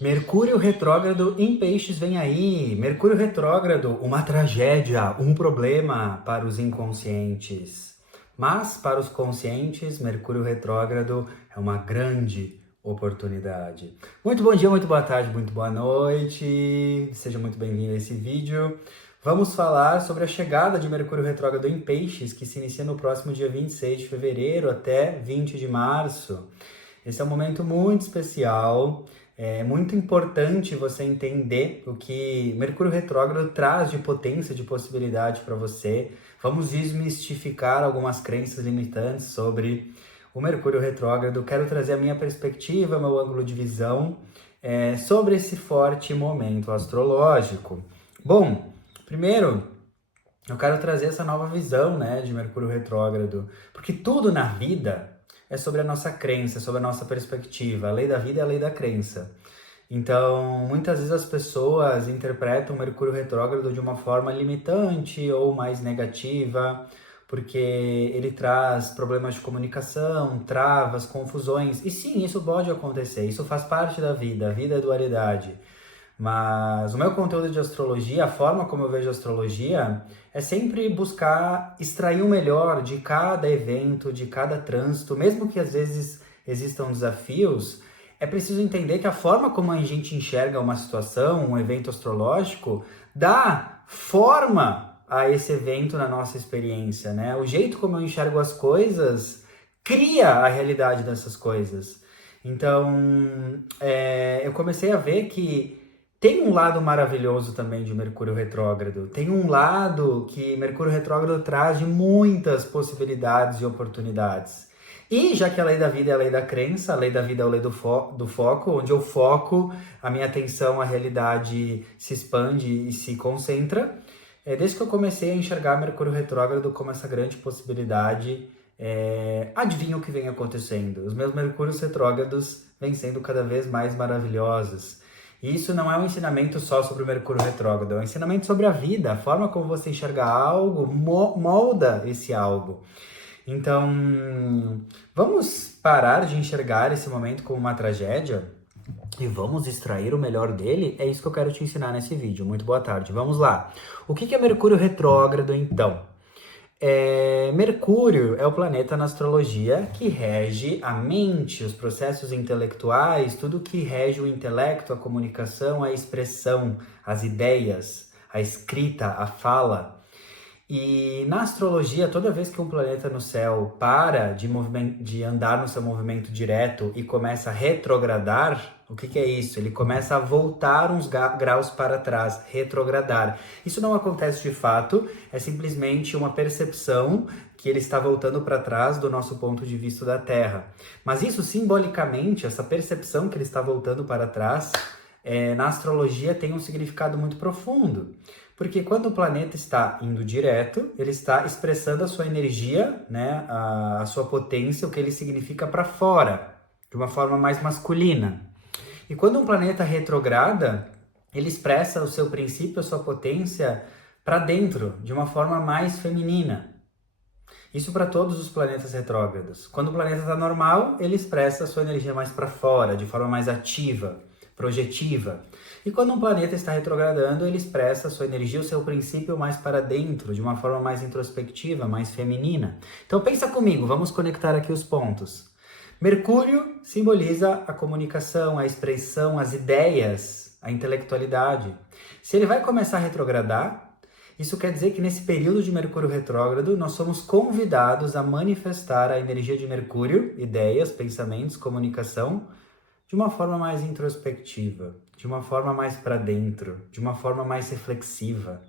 Mercúrio retrógrado em Peixes vem aí. Mercúrio retrógrado, uma tragédia, um problema para os inconscientes. Mas para os conscientes, Mercúrio retrógrado é uma grande oportunidade. Muito bom dia, muito boa tarde, muito boa noite. Seja muito bem-vindo a esse vídeo. Vamos falar sobre a chegada de Mercúrio retrógrado em Peixes, que se inicia no próximo dia 26 de fevereiro até 20 de março. Esse é um momento muito especial, é muito importante você entender o que Mercúrio retrógrado traz de potência, de possibilidade para você. Vamos desmistificar algumas crenças limitantes sobre o Mercúrio retrógrado. Quero trazer a minha perspectiva, meu ângulo de visão sobre esse forte momento astrológico. Bom, primeiro eu quero trazer essa nova visão, né, de Mercúrio retrógrado, porque tudo na vida é sobre a nossa crença, sobre a nossa perspectiva. A lei da vida é a lei da crença. Então, muitas vezes as pessoas interpretam Mercúrio retrógrado de uma forma limitante ou mais negativa, porque ele traz problemas de comunicação, travas, confusões. E sim, isso pode acontecer, isso faz parte da vida, a vida é dualidade. Mas o meu conteúdo de astrologia, a forma como eu vejo a astrologia, é sempre buscar extrair o melhor de cada evento, de cada trânsito, mesmo que às vezes existam desafios, é preciso entender que a forma como a gente enxerga uma situação, um evento astrológico, dá forma a esse evento na nossa experiência, né? O jeito como eu enxergo as coisas cria a realidade dessas coisas. Então, eu comecei a ver que tem um lado maravilhoso também de Mercúrio retrógrado. Tem um lado que Mercúrio retrógrado traz de muitas possibilidades e oportunidades. E já que a lei da vida é a lei da crença, a lei da vida é a lei do foco, onde eu foco a minha atenção, a realidade se expande e se concentra. Desde que eu comecei a enxergar Mercúrio retrógrado como essa grande possibilidade, adivinha o que vem acontecendo? Os meus Mercúrios retrógrados vêm sendo cada vez mais maravilhosos. E isso não é um ensinamento só sobre o Mercúrio retrógrado, é um ensinamento sobre a vida, a forma como você enxerga algo molda esse algo. Então, vamos parar de enxergar esse momento como uma tragédia e vamos extrair o melhor dele? É isso que eu quero te ensinar nesse vídeo. Muito boa tarde. Vamos lá. O que é Mercúrio retrógrado, então? Mercúrio é o planeta na astrologia que rege a mente, os processos intelectuais, tudo que rege o intelecto, a comunicação, a expressão, as ideias, a escrita, a fala. E na astrologia, toda vez que um planeta no céu para de andar no seu movimento direto e começa a retrogradar, o que é isso? Ele começa a voltar uns graus para trás, retrogradar. Isso não acontece de fato, é simplesmente uma percepção que ele está voltando para trás do nosso ponto de vista da Terra. Mas isso simbolicamente, essa percepção que ele está voltando para trás, na astrologia tem um significado muito profundo. Porque quando o planeta está indo direto, ele está expressando a sua energia, né, a sua potência, o que ele significa para fora, de uma forma mais masculina. E quando um planeta retrograda, ele expressa o seu princípio, a sua potência para dentro, de uma forma mais feminina. Isso para todos os planetas retrógrados. Quando o planeta está normal, ele expressa a sua energia mais para fora, de forma mais ativa, projetiva. E quando um planeta está retrogradando, ele expressa a sua energia, o seu princípio mais para dentro, de uma forma mais introspectiva, mais feminina. Então pensa comigo, vamos conectar aqui os pontos. Mercúrio simboliza a comunicação, a expressão, as ideias, a intelectualidade. Se ele vai começar a retrogradar, isso quer dizer que nesse período de Mercúrio retrógrado, nós somos convidados a manifestar a energia de Mercúrio, ideias, pensamentos, comunicação, de uma forma mais introspectiva, de uma forma mais para dentro, de uma forma mais reflexiva,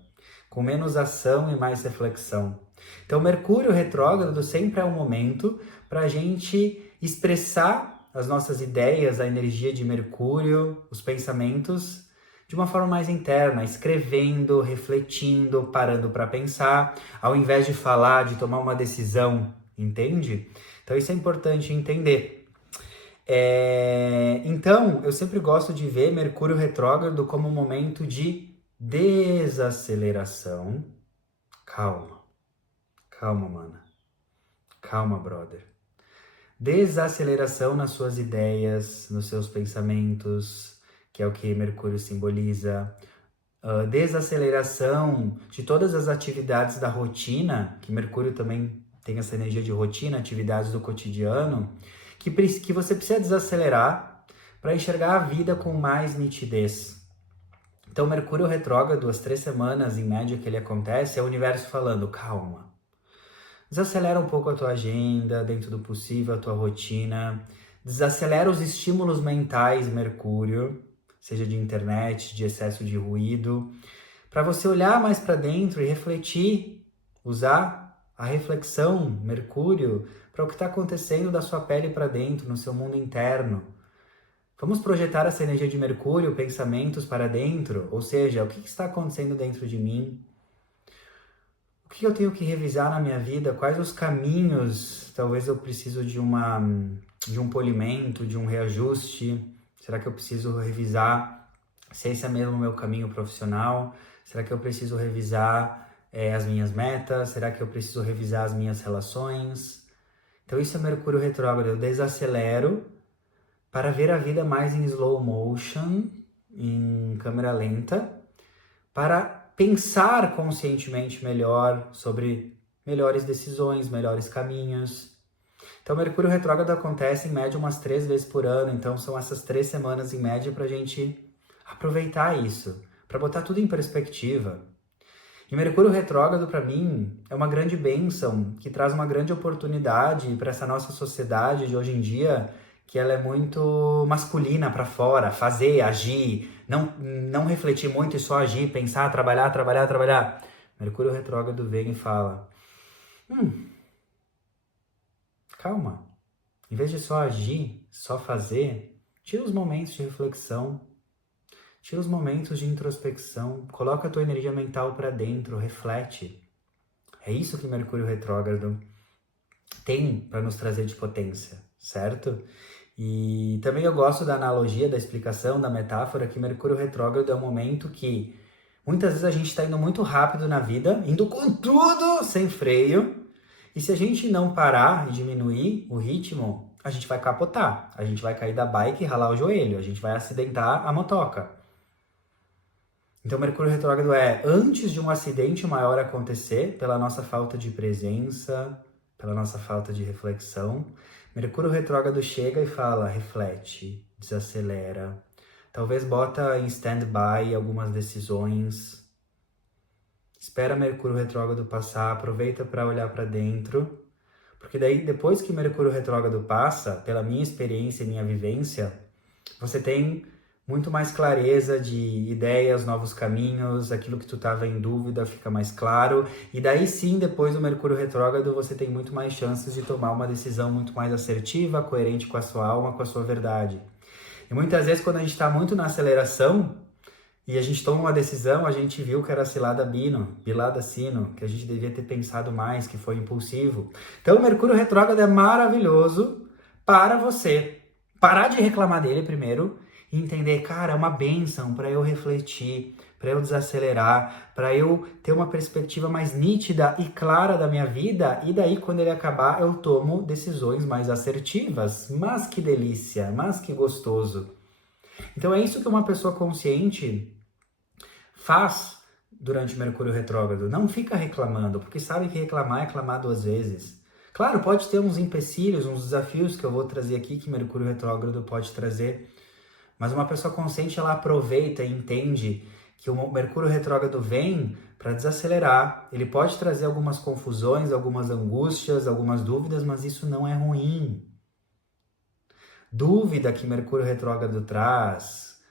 com menos ação e mais reflexão. Então, Mercúrio retrógrado sempre é um momento para a gente expressar as nossas ideias, a energia de Mercúrio, os pensamentos, de uma forma mais interna, escrevendo, refletindo, parando para pensar, ao invés de falar, de tomar uma decisão, entende? Então isso é importante entender. Então, eu sempre gosto de ver Mercúrio retrógrado como um momento de desaceleração. Calma, calma, mana. Calma, brother. Desaceleração nas suas ideias, nos seus pensamentos, que é o que Mercúrio simboliza, desaceleração de todas as atividades da rotina, que Mercúrio também tem essa energia de rotina, atividades do cotidiano, que você precisa desacelerar para enxergar a vida com mais nitidez. Então, Mercúrio retrógrado, as 3 semanas em média que ele acontece, é o universo falando, calma. Desacelera um pouco a tua agenda, dentro do possível, a tua rotina. Desacelera os estímulos mentais, Mercúrio, seja de internet, de excesso de ruído, para você olhar mais para dentro e refletir, usar a reflexão, Mercúrio, para o que está acontecendo da sua pele para dentro, no seu mundo interno. Vamos projetar essa energia de Mercúrio, pensamentos para dentro, ou seja, o que está acontecendo dentro de mim? O que eu tenho que revisar na minha vida? Quais os caminhos? Talvez eu preciso de um polimento, de um reajuste. Será que eu preciso revisar se esse é mesmo o meu caminho profissional? Será que eu preciso revisar as minhas metas? Será que eu preciso revisar as minhas relações? Então isso é Mercúrio retrógrado. Eu desacelero para ver a vida mais em slow motion, em câmera lenta, para pensar conscientemente melhor sobre melhores decisões, melhores caminhos. Então, Mercúrio retrógrado acontece em média umas 3 vezes por ano, então são essas 3 semanas em média para a gente aproveitar isso, para botar tudo em perspectiva. E Mercúrio retrógrado, para mim, é uma grande bênção, que traz uma grande oportunidade para essa nossa sociedade de hoje em dia, que ela é muito masculina para fora, fazer, agir, não refletir muito e só agir, pensar, trabalhar. Mercúrio retrógrado vem e fala, calma, em vez de só agir, só fazer, tira os momentos de reflexão, tira os momentos de introspecção, coloca a tua energia mental para dentro, reflete. É isso que Mercúrio retrógrado tem para nos trazer de potência, certo? E também eu gosto da analogia, da explicação, da metáfora, que Mercúrio retrógrado é um momento que muitas vezes a gente está indo muito rápido na vida, indo com tudo, sem freio, e se a gente não parar e diminuir o ritmo, a gente vai capotar, a gente vai cair da bike e ralar o joelho, a gente vai acidentar a motoca. Então Mercúrio retrógrado é antes de um acidente maior acontecer, pela nossa falta de presença, pela nossa falta de reflexão, Mercúrio retrógrado chega e fala, reflete, desacelera, talvez bota em stand-by algumas decisões, espera Mercúrio retrógrado passar, aproveita para olhar para dentro, porque daí depois que Mercúrio retrógrado passa, pela minha experiência e minha vivência, você tem muito mais clareza de ideias, novos caminhos, aquilo que tu estava em dúvida fica mais claro, e daí sim, depois do Mercúrio retrógrado, você tem muito mais chances de tomar uma decisão muito mais assertiva, coerente com a sua alma, com a sua verdade. E muitas vezes quando a gente está muito na aceleração, e a gente toma uma decisão, a gente viu que era cilada Bino, bilada sino, que a gente devia ter pensado mais, que foi impulsivo. Então o Mercúrio retrógrado é maravilhoso para você parar de reclamar dele primeiro, e entender, cara, é uma bênção para eu refletir, para eu desacelerar, para eu ter uma perspectiva mais nítida e clara da minha vida, e daí quando ele acabar eu tomo decisões mais assertivas. Mas que delícia, mas que gostoso. Então é isso que uma pessoa consciente faz durante Mercúrio retrógrado. Não fica reclamando, porque sabe que reclamar é clamar 2 vezes. Claro, pode ter uns empecilhos, uns desafios que eu vou trazer aqui, que Mercúrio retrógrado pode trazer, mas uma pessoa consciente, ela aproveita e entende que o Mercúrio retrógrado vem para desacelerar. Ele pode trazer algumas confusões, algumas angústias, algumas dúvidas, mas isso não é ruim. Dúvida que Mercúrio retrógrado traz,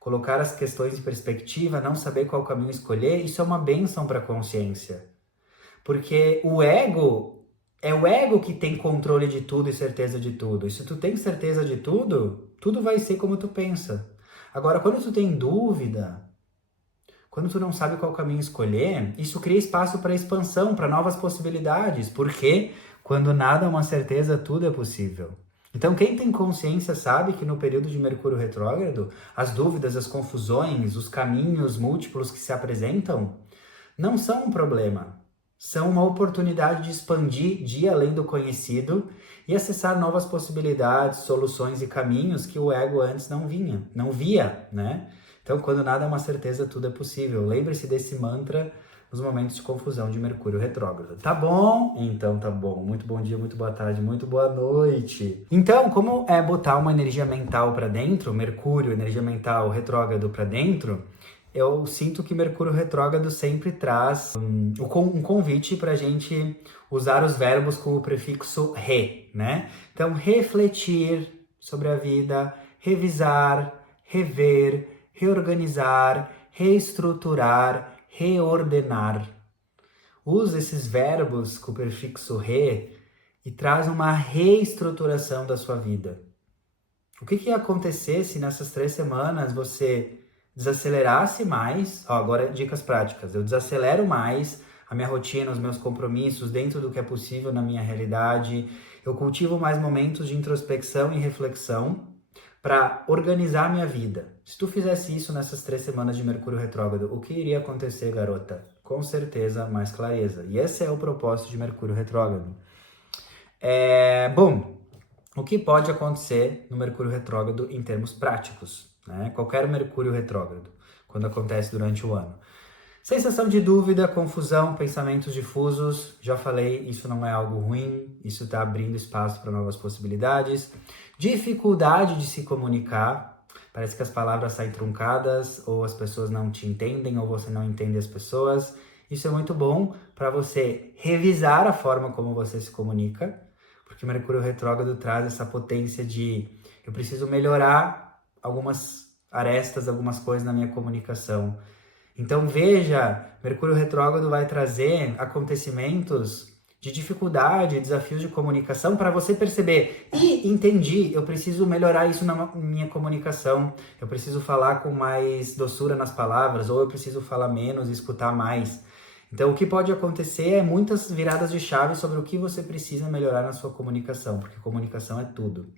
colocar as questões em perspectiva, não saber qual caminho escolher, isso é uma bênção para a consciência. Porque o ego é o ego que tem controle de tudo e certeza de tudo. E se tu tem certeza de tudo, tudo vai ser como tu pensa. Agora, quando tu tem dúvida, quando tu não sabe qual caminho escolher, isso cria espaço para expansão, para novas possibilidades. Porque quando nada é uma certeza, tudo é possível. Então, quem tem consciência sabe que no período de Mercúrio retrógrado, as dúvidas, as confusões, os caminhos múltiplos que se apresentam não são um problema. São uma oportunidade de expandir, de ir além do conhecido e acessar novas possibilidades, soluções e caminhos que o ego antes não via, né? Então, quando nada é uma certeza, tudo é possível. Lembre-se desse mantra nos momentos de confusão de Mercúrio retrógrado. Tá bom? Então tá bom. Muito bom dia, muito boa tarde, muito boa noite. Então, como é botar uma energia mental para dentro, Mercúrio, energia mental retrógrado para dentro, eu sinto que Mercúrio retrógrado sempre traz um convite para a gente usar os verbos com o prefixo re, né? Então, refletir sobre a vida, revisar, rever, reorganizar, reestruturar, reordenar. Usa esses verbos com o prefixo re e traz uma reestruturação da sua vida. O que ia acontecer se nessas 3 semanas você desacelerasse mais? Agora dicas práticas. Eu desacelero mais a minha rotina, os meus compromissos dentro do que é possível na minha realidade. Eu cultivo mais momentos de introspecção e reflexão para organizar minha vida. Se tu fizesse isso nessas 3 semanas de Mercúrio retrógrado, o que iria acontecer, garota? Com certeza, mais clareza. E esse é o propósito de Mercúrio retrógrado. Bom, o que pode acontecer no Mercúrio retrógrado em termos práticos, né? Qualquer Mercúrio retrógrado, quando acontece durante o ano. Sensação de dúvida, confusão, pensamentos difusos. Já falei, isso não é algo ruim, isso está abrindo espaço para novas possibilidades. Dificuldade de se comunicar, parece que as palavras saem truncadas, ou as pessoas não te entendem, ou você não entende as pessoas. Isso é muito bom para você revisar a forma como você se comunica, porque Mercúrio retrógrado traz essa potência de eu preciso melhorar algumas arestas, algumas coisas na minha comunicação. Então veja, Mercúrio retrógrado vai trazer acontecimentos de dificuldade, desafios de comunicação para você perceber. E entendi, eu preciso melhorar isso na minha comunicação. Eu preciso falar com mais doçura nas palavras, ou eu preciso falar menos e escutar mais. Então o que pode acontecer é muitas viradas de chave sobre o que você precisa melhorar na sua comunicação, porque comunicação é tudo.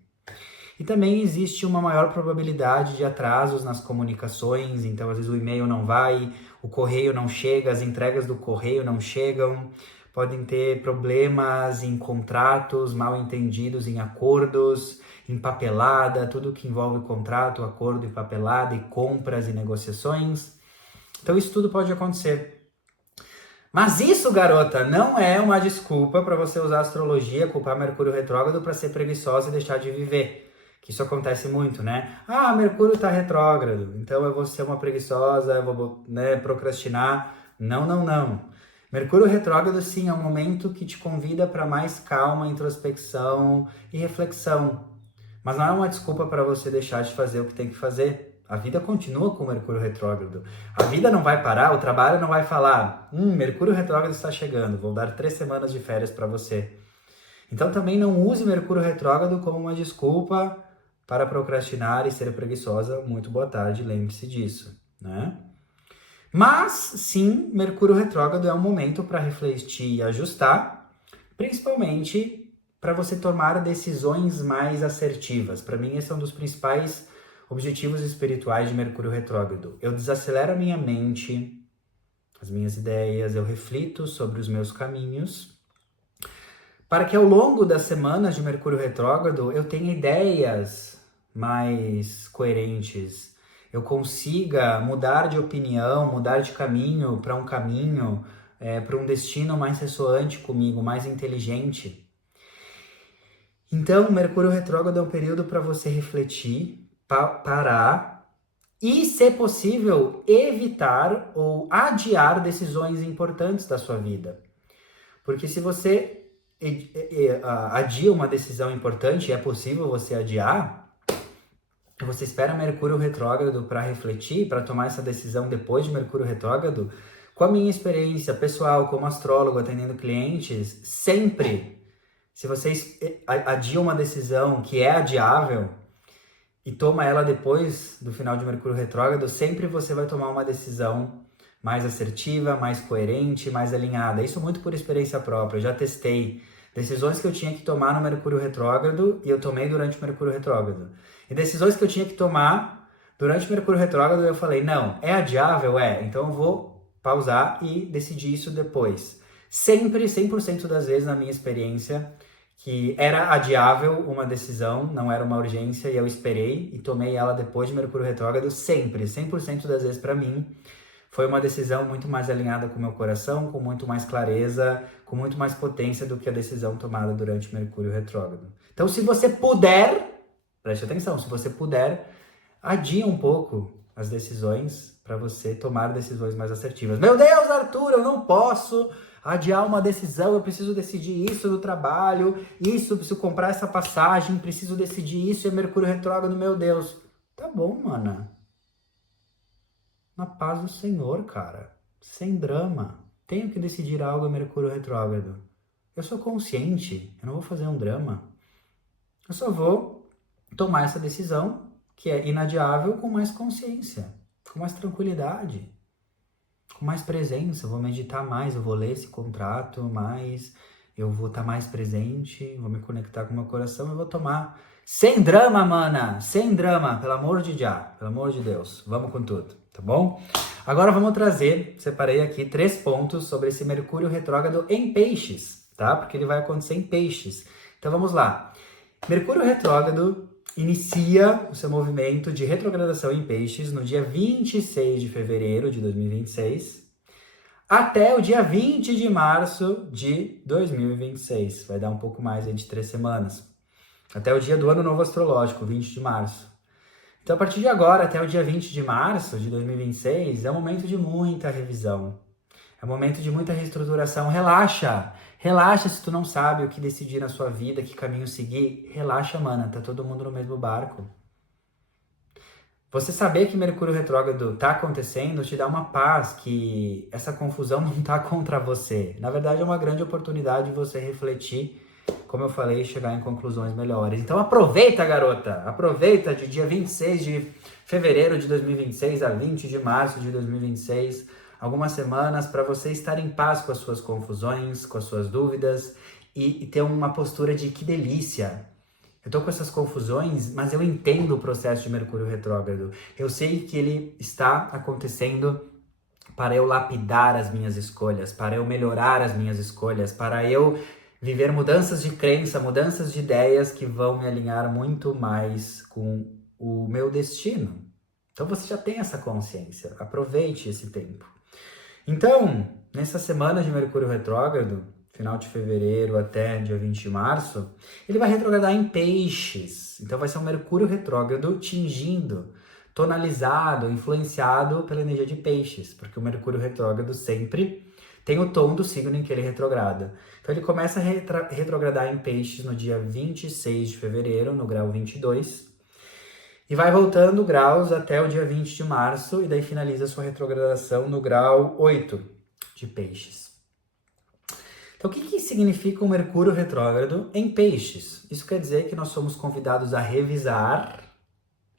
E também existe uma maior probabilidade de atrasos nas comunicações, então às vezes o e-mail não vai, o correio não chega, as entregas do correio não chegam, podem ter problemas em contratos, mal entendidos em acordos, em papelada, tudo que envolve contrato, acordo e papelada, e compras e negociações. Então isso tudo pode acontecer. Mas isso, garota, não é uma desculpa para você usar a astrologia, culpar Mercúrio retrógrado para ser preguiçosa e deixar de viver. Que isso acontece muito, né? Ah, Mercúrio tá retrógrado, então eu vou ser uma preguiçosa, eu vou procrastinar. Não, não, não. Mercúrio retrógrado, sim, é um momento que te convida para mais calma, introspecção e reflexão. Mas não é uma desculpa para você deixar de fazer o que tem que fazer. A vida continua com Mercúrio retrógrado. A vida não vai parar, o trabalho não vai falar Mercúrio retrógrado está chegando, vou dar 3 semanas de férias para você. Então também não use Mercúrio retrógrado como uma desculpa para procrastinar e ser preguiçosa. Muito boa tarde, lembre-se disso, né? Mas, sim, Mercúrio retrógrado é um momento para refletir e ajustar, principalmente para você tomar decisões mais assertivas. Para mim, esse é um dos principais objetivos espirituais de Mercúrio retrógrado. Eu desacelero a minha mente, as minhas ideias, eu reflito sobre os meus caminhos, para que ao longo das semanas de Mercúrio retrógrado eu tenha ideias mais coerentes, eu consiga mudar de opinião, mudar de caminho para um caminho, para um destino mais ressoante comigo, mais inteligente. Então, Mercúrio retrógrado é um período para você refletir, parar e, se possível, evitar ou adiar decisões importantes da sua vida. Porque se você adia uma decisão importante, é possível você adiar, você espera Mercúrio retrógrado para refletir, para tomar essa decisão depois de Mercúrio retrógrado. Com a minha experiência pessoal como astrólogo atendendo clientes, sempre, se vocês adiam uma decisão que é adiável e toma ela depois do final de Mercúrio retrógrado, sempre você vai tomar uma decisão mais assertiva, mais coerente, mais alinhada. Isso muito por experiência própria. Eu já testei decisões que eu tinha que tomar no Mercúrio retrógrado e eu tomei durante o Mercúrio retrógrado. E decisões que eu tinha que tomar durante o Mercúrio retrógrado eu falei, não, é adiável? É, então eu vou pausar e decidir isso depois. Sempre, 100% das vezes na minha experiência, que era adiável uma decisão, não era uma urgência, e eu esperei e tomei ela depois de Mercúrio retrógrado sempre, 100% das vezes para mim. Foi uma decisão muito mais alinhada com o meu coração, com muito mais clareza, com muito mais potência do que a decisão tomada durante Mercúrio retrógrado. Então, se você puder, preste atenção, se você puder, adia um pouco as decisões para você tomar decisões mais assertivas. Meu Deus, Arthur, eu não posso adiar uma decisão, eu preciso decidir isso no trabalho, isso, preciso comprar essa passagem, preciso decidir isso, é Mercúrio retrógrado, meu Deus. Tá bom, mana. Na paz do Senhor, cara. Sem drama. Tenho que decidir algo em Mercúrio retrógrado. Eu sou consciente, eu não vou fazer um drama. Eu só vou tomar essa decisão, que é inadiável, com mais consciência, com mais tranquilidade, com mais presença. Eu vou meditar mais, eu vou ler esse contrato mais, eu vou estar mais presente, vou me conectar com o meu coração e vou tomar. Sem drama, mana! Sem drama, pelo amor de Jah, pelo amor de Deus. Vamos com tudo, tá bom? Agora vamos trazer, separei aqui 3 pontos sobre esse Mercúrio retrógrado em Peixes, tá? Porque ele vai acontecer em Peixes. Então vamos lá. Mercúrio retrógrado inicia o seu movimento de retrogradação em Peixes no dia 26 de fevereiro de 2026 até o dia 20 de março de 2026. Vai dar um pouco mais de 3 semanas. Até o dia do ano novo astrológico, 20 de março. Então, a partir de agora, até o dia 20 de março de 2026, é um momento de muita revisão. É um momento de muita reestruturação. Relaxa! Relaxa se tu não sabe o que decidir na sua vida, que caminho seguir. Relaxa, mana, tá todo mundo no mesmo barco. Você saber que Mercúrio retrógrado tá acontecendo te dá uma paz, que essa confusão não tá contra você. Na verdade, é uma grande oportunidade de você refletir, como eu falei, chegar em conclusões melhores. Então aproveita, garota! Aproveita de dia 26 de fevereiro de 2026 a 20 de março de 2026, algumas semanas para você estar em paz com as suas confusões, com as suas dúvidas e ter uma postura de que delícia. Eu tô com essas confusões, mas eu entendo o processo de Mercúrio retrógrado. Eu sei que ele está acontecendo para eu lapidar as minhas escolhas, para eu melhorar as minhas escolhas, para eu viver mudanças de crença, mudanças de ideias que vão me alinhar muito mais com o meu destino. Então você já tem essa consciência, aproveite esse tempo. Então, nessa semana de Mercúrio retrógrado, final de fevereiro até dia 20 de março, ele vai retrogradar em Peixes. Então vai ser um Mercúrio retrógrado tingindo, tonalizado, influenciado pela energia de Peixes, porque o Mercúrio retrógrado sempre tem o tom do signo em que ele retrograda. Então ele começa a retrogradar em Peixes no dia 26 de fevereiro, no grau 22, e vai voltando graus até o dia 20 de março, e daí finaliza sua retrogradação no grau 8 de Peixes. Então, o que significa um Mercúrio retrógrado em Peixes? Isso quer dizer que nós somos convidados a revisar,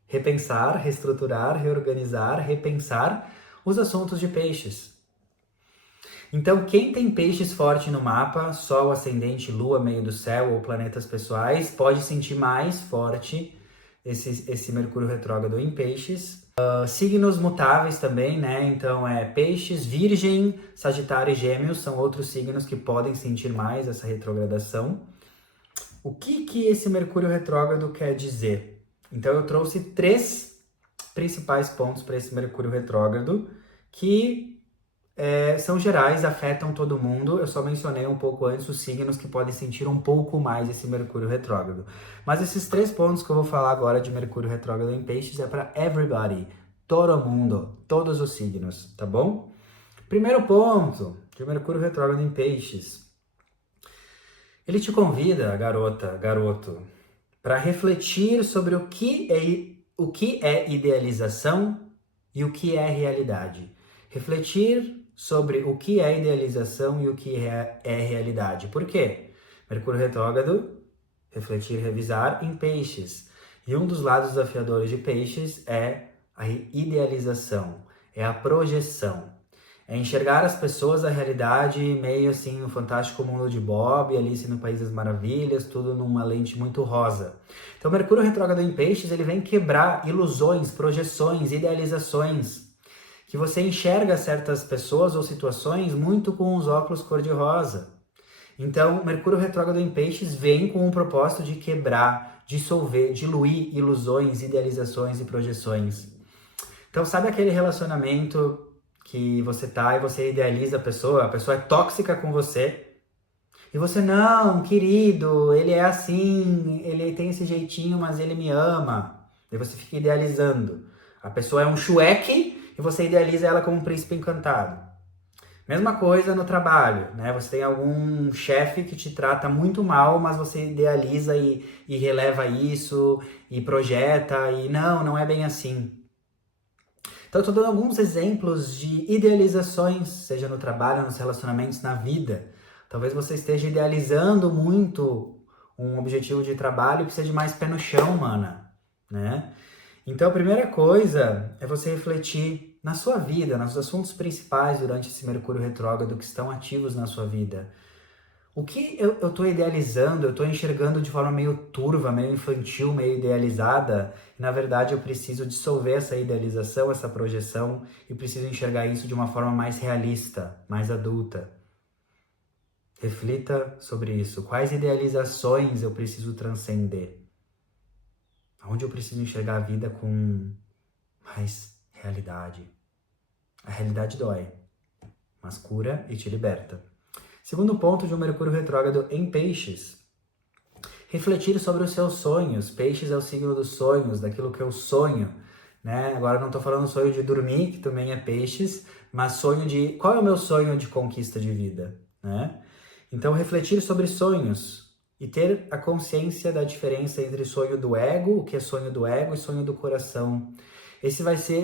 repensar, reestruturar, reorganizar, repensar os assuntos de Peixes. Então, quem tem Peixes forte no mapa, Sol, Ascendente, Lua, meio do céu ou planetas pessoais, pode sentir mais forte esse Mercúrio retrógrado em Peixes. Signos mutáveis também, né? Então Peixes, Virgem, Sagitário e Gêmeos são outros signos que podem sentir mais essa retrogradação. O que esse Mercúrio retrógrado quer dizer? Então eu trouxe 3 principais pontos para esse Mercúrio retrógrado que são gerais, afetam todo mundo. Eu só mencionei um pouco antes os signos que podem sentir um pouco mais esse Mercúrio retrógrado. Mas esses 3 pontos que eu vou falar agora de Mercúrio retrógrado em Peixes é para everybody, todo mundo, todos os signos, tá bom? Primeiro ponto de Mercúrio retrógrado em Peixes. Ele te convida, garota, garoto, para refletir sobre o que é idealização e o que é realidade. Refletir sobre o que é idealização e o que é realidade. Por quê? Mercúrio retrógrado, refletir, revisar em Peixes. E um dos lados desafiadores de Peixes é a idealização, é a projeção. É enxergar as pessoas, a realidade, meio assim, no fantástico mundo de Bob, Alice no País das Maravilhas, tudo numa lente muito rosa. Então, Mercúrio retrógrado em Peixes, ele vem quebrar ilusões, projeções, idealizações, que você enxerga certas pessoas ou situações muito com os óculos cor-de-rosa. Então, Mercúrio retrógrado em Peixes vem com o propósito de quebrar, dissolver, diluir ilusões, idealizações e projeções. Então, sabe aquele relacionamento que você tá e você idealiza a pessoa é tóxica com você, e você, não, querido, ele é assim, ele tem esse jeitinho, mas ele me ama. E você fica idealizando. A pessoa é um chueque e você idealiza ela como um príncipe encantado. Mesma coisa no trabalho, né? Você tem algum chefe que te trata muito mal, mas você idealiza e releva isso, e projeta, e não é bem assim. Então eu tô dando alguns exemplos de idealizações, seja no trabalho, nos relacionamentos, na vida. Talvez você esteja idealizando muito um objetivo de trabalho que seja mais pé no chão, mana, né? Então a primeira coisa é você refletir na sua vida, nos assuntos principais durante esse Mercúrio retrógrado que estão ativos na sua vida. O que eu tô idealizando, eu tô enxergando de forma meio turva, meio infantil, meio idealizada, e na verdade eu preciso dissolver essa idealização, essa projeção, e preciso enxergar isso de uma forma mais realista, mais adulta. Reflita sobre isso. Quais idealizações eu preciso transcender? Onde eu preciso enxergar a vida com mais realidade? A realidade dói, mas cura e te liberta. Segundo ponto de um Mercúrio retrógrado em Peixes. Refletir sobre os seus sonhos. Peixes é o signo dos sonhos, daquilo que eu sonho, né? Agora não estou falando sonho de dormir, que também é Peixes, mas sonho de... Qual é o meu sonho de conquista de vida, né? Então, refletir sobre sonhos e ter a consciência da diferença entre sonho do ego, o que é sonho do ego, e sonho do coração.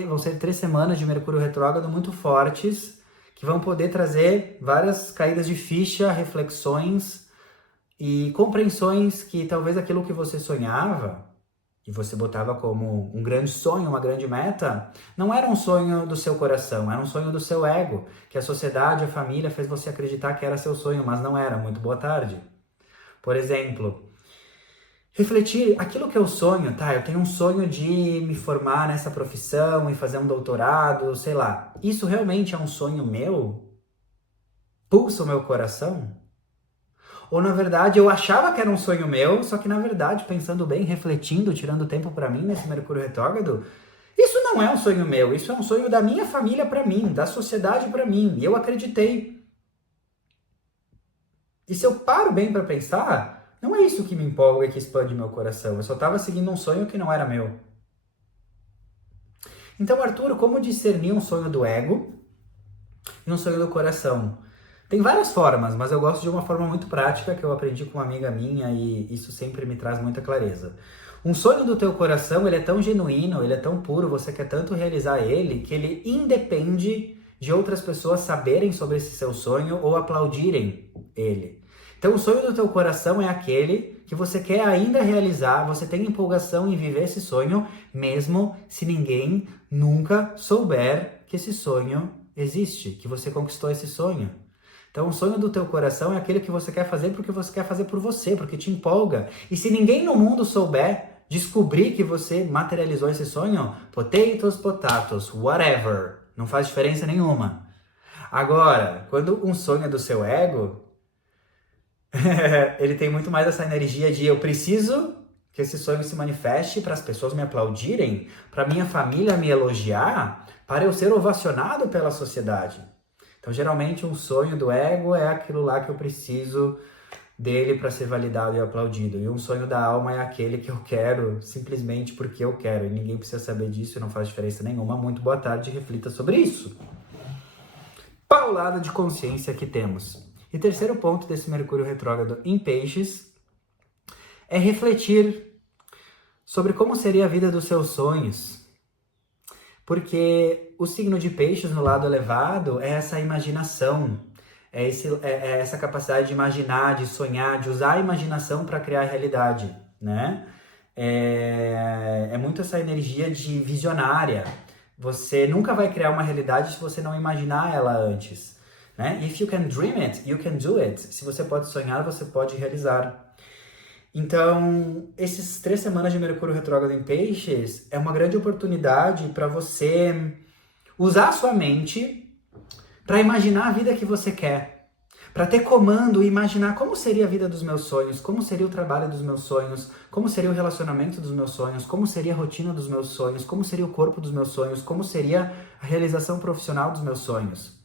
Vão ser 3 semanas de Mercúrio retrógrado muito fortes, que vão poder trazer várias caídas de ficha, reflexões e compreensões que talvez aquilo que você sonhava, e você botava como um grande sonho, uma grande meta, não era um sonho do seu coração, era um sonho do seu ego, que a sociedade, a família fez você acreditar que era seu sonho, mas não era. Muito boa tarde. Por exemplo, refletir aquilo que eu sonho, tá? Eu tenho um sonho de me formar nessa profissão e fazer um doutorado, sei lá. Isso realmente é um sonho meu? Pulsa o meu coração? Ou na verdade eu achava que era um sonho meu, só que na verdade, pensando bem, refletindo, tirando tempo pra mim nesse Mercúrio retrógrado, isso não é um sonho meu, isso é um sonho da minha família pra mim, da sociedade pra mim, e eu acreditei. E se eu paro bem pra pensar, não é isso que me empolga e que expande meu coração, eu só tava seguindo um sonho que não era meu. Então, Arthur, como discernir um sonho do ego e um sonho do coração? Tem várias formas, mas eu gosto de uma forma muito prática que eu aprendi com uma amiga minha e isso sempre me traz muita clareza. Um sonho do teu coração, ele é tão genuíno, ele é tão puro, você quer tanto realizar ele, que ele independe de outras pessoas saberem sobre esse seu sonho ou aplaudirem ele. Então o sonho do teu coração é aquele que você quer ainda realizar, você tem empolgação em viver esse sonho, mesmo se ninguém nunca souber que esse sonho existe, que você conquistou esse sonho. Então, o sonho do teu coração é aquele que você quer fazer porque você quer fazer por você, porque te empolga. E se ninguém no mundo souber, descobrir que você materializou esse sonho, potatoes, whatever, não faz diferença nenhuma. Agora, quando um sonho é do seu ego, ele tem muito mais essa energia de eu preciso que esse sonho se manifeste para as pessoas me aplaudirem, para minha família me elogiar, para eu ser ovacionado pela sociedade. Então, geralmente, um sonho do ego é aquilo lá que eu preciso dele para ser validado e aplaudido. E um sonho da alma é aquele que eu quero simplesmente porque eu quero. E ninguém precisa saber disso e não faz diferença nenhuma. Muito boa tarde, reflita sobre isso. Paulada de consciência que temos. E terceiro ponto desse Mercúrio retrógrado em Peixes é refletir sobre como seria a vida dos seus sonhos. Porque o signo de Peixes no lado elevado é essa imaginação, é essa capacidade de imaginar, de sonhar, de usar a imaginação para criar a realidade, né? É muito essa energia de visionária. Você nunca vai criar uma realidade se você não imaginar ela antes, né? If you can dream it, you can do it. Se você pode sonhar, você pode realizar. Então, esses 3 semanas de Mercúrio retrógrado em Peixes é uma grande oportunidade para você usar a sua mente para imaginar a vida que você quer. para ter comando e imaginar como seria a vida dos meus sonhos, como seria o trabalho dos meus sonhos, como seria o relacionamento dos meus sonhos, como seria a rotina dos meus sonhos, como seria o corpo dos meus sonhos, como seria a realização profissional dos meus sonhos.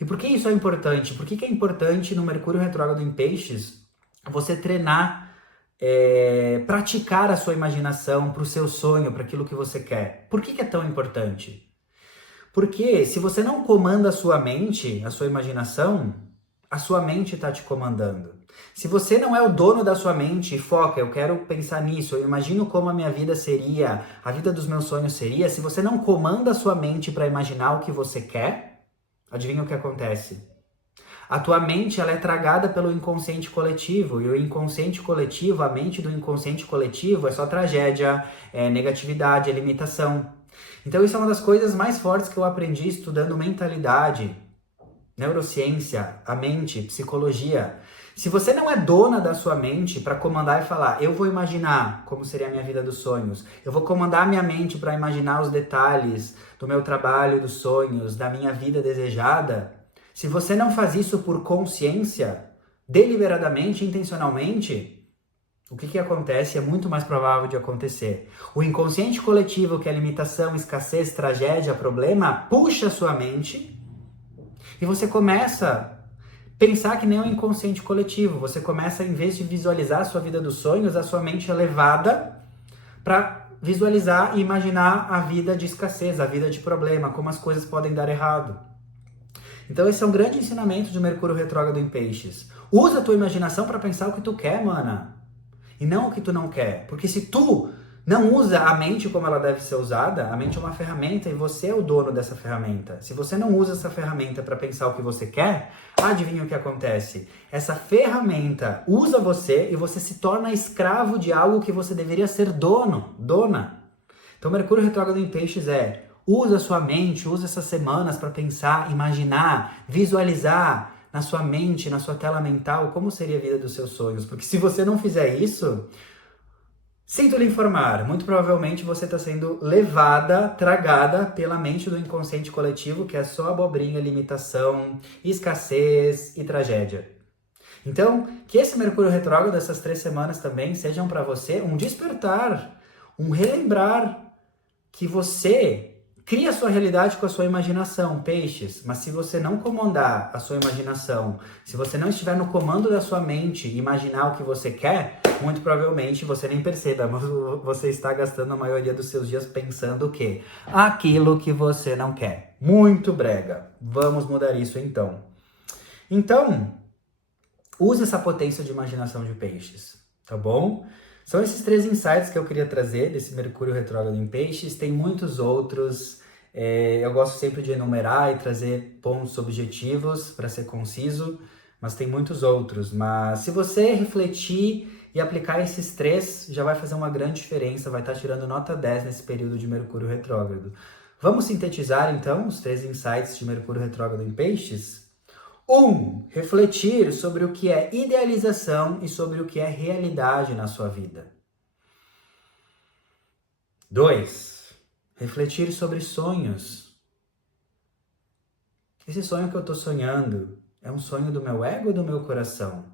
E por que isso é importante? Por que é importante no Mercúrio retrógrado em Peixes você treinar, praticar a sua imaginação para o seu sonho, para aquilo que você quer? Por que é tão importante? Porque se você não comanda a sua mente, a sua imaginação, a sua mente está te comandando. Se você não é o dono da sua mente e foca, eu quero pensar nisso, eu imagino como a minha vida seria, a vida dos meus sonhos seria, se você não comanda a sua mente para imaginar o que você quer, adivinha o que acontece? A tua mente ela é tragada pelo inconsciente coletivo, e o inconsciente coletivo, a mente do inconsciente coletivo é só tragédia, é negatividade, é limitação. Então isso é uma das coisas mais fortes que eu aprendi estudando mentalidade, neurociência, a mente, psicologia. Se você não é dona da sua mente para comandar e falar, eu vou imaginar como seria a minha vida dos sonhos, eu vou comandar a minha mente para imaginar os detalhes do meu trabalho, dos sonhos, da minha vida desejada, se você não faz isso por consciência, deliberadamente, intencionalmente, o que acontece é muito mais provável de acontecer. O inconsciente coletivo, que é limitação, escassez, tragédia, problema, puxa a sua mente e você começa a pensar que nem um inconsciente coletivo. Você começa, em vez de visualizar a sua vida dos sonhos, a sua mente é levada para visualizar e imaginar a vida de escassez, a vida de problema, como as coisas podem dar errado. Então esse é um grande ensinamento de Mercúrio retrógrado em Peixes. Usa a tua imaginação para pensar o que tu quer, mana. E não o que tu não quer. Porque se tu não usa a mente como ela deve ser usada, a mente é uma ferramenta e você é o dono dessa ferramenta. Se você não usa essa ferramenta para pensar o que você quer, adivinha o que acontece? Essa ferramenta usa você e você se torna escravo de algo que você deveria ser dono, dona. Então Mercúrio retrógrado em Peixes usa a sua mente, usa essas semanas para pensar, imaginar, visualizar na sua mente, na sua tela mental, como seria a vida dos seus sonhos. Porque se você não fizer isso, sinto lhe informar, muito provavelmente você está sendo levada, tragada pela mente do inconsciente coletivo, que é só abobrinha, limitação, escassez e tragédia. Então, que esse Mercúrio retrógrado dessas 3 semanas também sejam para você um despertar, um relembrar que você cria a sua realidade com a sua imaginação, Peixes. Mas se você não comandar a sua imaginação, se você não estiver no comando da sua mente e imaginar o que você quer, muito provavelmente você nem perceba, mas você está gastando a maioria dos seus dias pensando o quê? Aquilo que você não quer. Muito brega. Vamos mudar isso então. Então, use essa potência de imaginação de Peixes, tá bom? São esses 3 insights que eu queria trazer desse Mercúrio retrógrado em Peixes. Tem muitos outros. Eu gosto sempre de enumerar e trazer pontos objetivos para ser conciso, mas tem muitos outros. Mas se você refletir e aplicar esses 3, já vai fazer uma grande diferença, vai estar tirando nota 10 nesse período de Mercúrio retrógrado. Vamos sintetizar então os 3 insights de Mercúrio retrógrado em Peixes? 1. Refletir sobre o que é idealização e sobre o que é realidade na sua vida. 2. Refletir sobre sonhos. Esse sonho que eu estou sonhando é um sonho do meu ego ou do meu coração?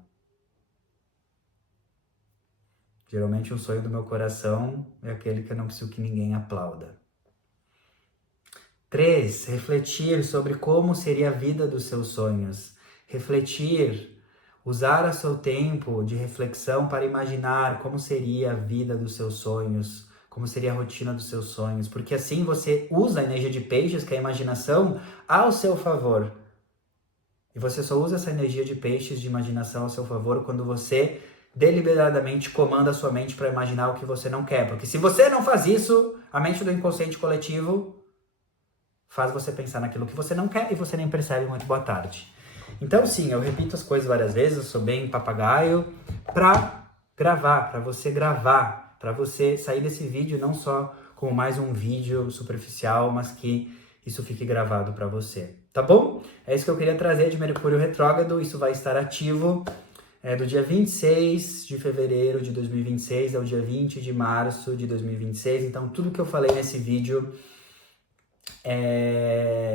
Geralmente um sonho do meu coração é aquele que eu não preciso que ninguém aplauda. 3. Refletir sobre como seria a vida dos seus sonhos. Refletir, usar o seu tempo de reflexão para imaginar como seria a vida dos seus sonhos, como seria a rotina dos seus sonhos, porque assim você usa a energia de Peixes, que é a imaginação, ao seu favor. E você só usa essa energia de Peixes, de imaginação, ao seu favor quando você deliberadamente comanda a sua mente para imaginar o que você não quer. Porque se você não faz isso, a mente do inconsciente coletivo faz você pensar naquilo que você não quer e você nem percebe. Muito boa tarde. Então sim, eu repito as coisas várias vezes, eu sou bem papagaio, para você sair desse vídeo não só como mais um vídeo superficial, mas que isso fique gravado para você, tá bom? É isso que eu queria trazer de Mercúrio retrógrado. Isso vai estar ativo do dia 26 de fevereiro de 2026 ao dia 20 de março de 2026. Então tudo que eu falei nesse vídeo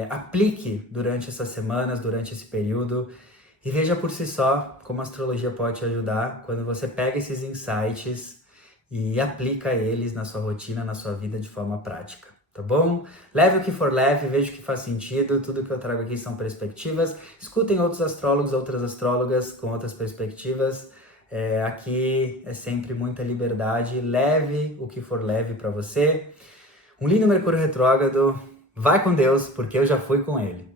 aplique durante essas semanas, durante esse período, E veja por si só como a astrologia pode te ajudar quando você pega esses insights e aplica eles na sua rotina, na sua vida de forma prática, tá bom? Leve o que for leve, veja o que faz sentido, tudo que eu trago aqui são perspectivas. Escutem outros astrólogos, outras astrólogas com outras perspectivas. Aqui é sempre muita liberdade, leve o que for leve para você. Um lindo Mercúrio retrógrado, vai com Deus, porque eu já fui com ele.